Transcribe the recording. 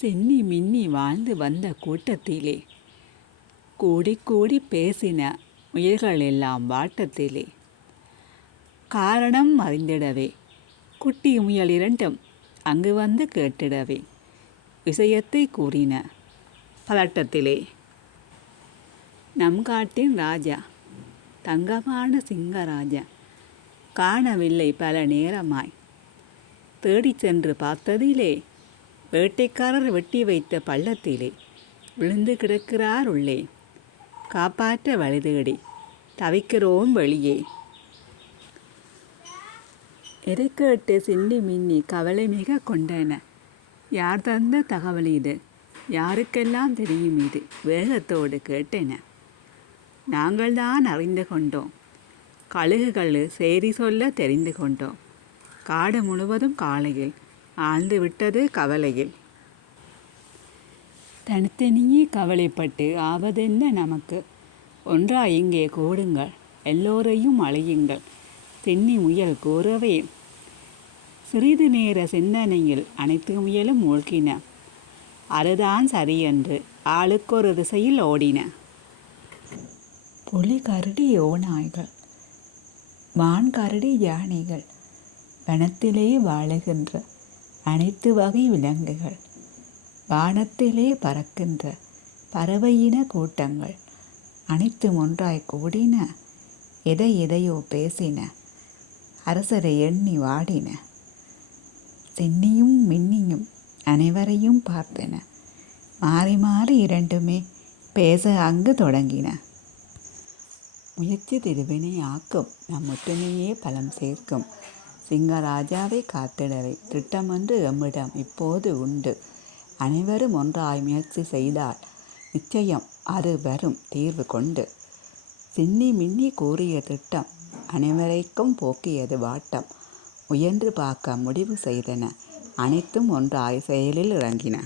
சென்னி மின்னி வாழ்ந்து வந்த கூட்டத்திலே கூடி கூடி பேசின முயல்கள் எல்லாம் வாட்டத்திலே. காரணம் அறிந்திடவே குட்டி முயல் இரண்டும் அங்கு வந்து கேட்டிடவே விஷயத்தை கூறின பதட்டத்திலே. நம் காட்டின் ராஜா தங்கமான சிங்கராஜா காணவில்லை பல நேரமாய். தேடிச் சென்று பார்த்ததிலே வேட்டைக்காரர் வெட்டி வைத்த பள்ளத்திலே விழுந்து கிடக்கிறார் உள்ளே. காப்பாற்ற வழிதேடி. தவிக்கிறோம் வெளியே. இதை சிந்தி மின்னி கவலை மிக கொண்டன. யார் தந்த தகவல் இது? யாருக்கெல்லாம் தெரியும் இது? வேகத்தோடு கேட்டன. நாங்கள் தான் அறிந்து கொண்டோம். கழுகுகள் சேரி சொல்ல தெரிந்து கொண்டோம். காடு முழுவதும் காலையில் ஆழ்ந்து விட்டது கவலையில். தனித்தனியே கவலைப்பட்டு ஆவதென்ன நமக்கு? ஒன்றா இங்கே கூடுங்கள் எல்லோரையும் அழையுங்கள். சென்னி முயல் கூறவே. சிறிது நேர சிந்தனையில் அனைத்து முயலும் மூழ்கின. அதுதான் சரியென்று ஆளுக்கொரு திசையில் ஓடின. புலி கரடி ஓநாய்கள் வான் கரடி யானைகள் வனத்திலே வாழுகின்ற அனைத்து வகை விலங்குகள். வானத்திலே பறக்கின்ற பறவையின கூட்டங்கள் அனைத்தும் ஒன்றாய் கூடின எதை எதையோ பேசின அரசரை எண்ணி வாடின சென்னியும் மின்னியும் அனைவரையும் பார்த்தன. மாறி மாறி இரண்டுமே பேச அங்கு தொடங்கின. முயற்சி திருவினை ஆக்கும் நம் ஒற்றுமையே பலம் சேர்க்கும். சிங்கராஜாவை காத்திடவே. திட்டமொன்று எம்மிடம் இப்போது உண்டு. அனைவரும் ஒன்றாய் முயற்சி செய்தால் நிச்சயம் அது வரும் தீர்வு கொண்டு. சின்னி மின்னி கூறிய திட்டம் அனைவரைக்கும் போக்கியது வாட்டம். முயன்று பார்க்க முடிவு செய்தன. அனைத்தும் ஒன்றாய் செயலில் இறங்கின.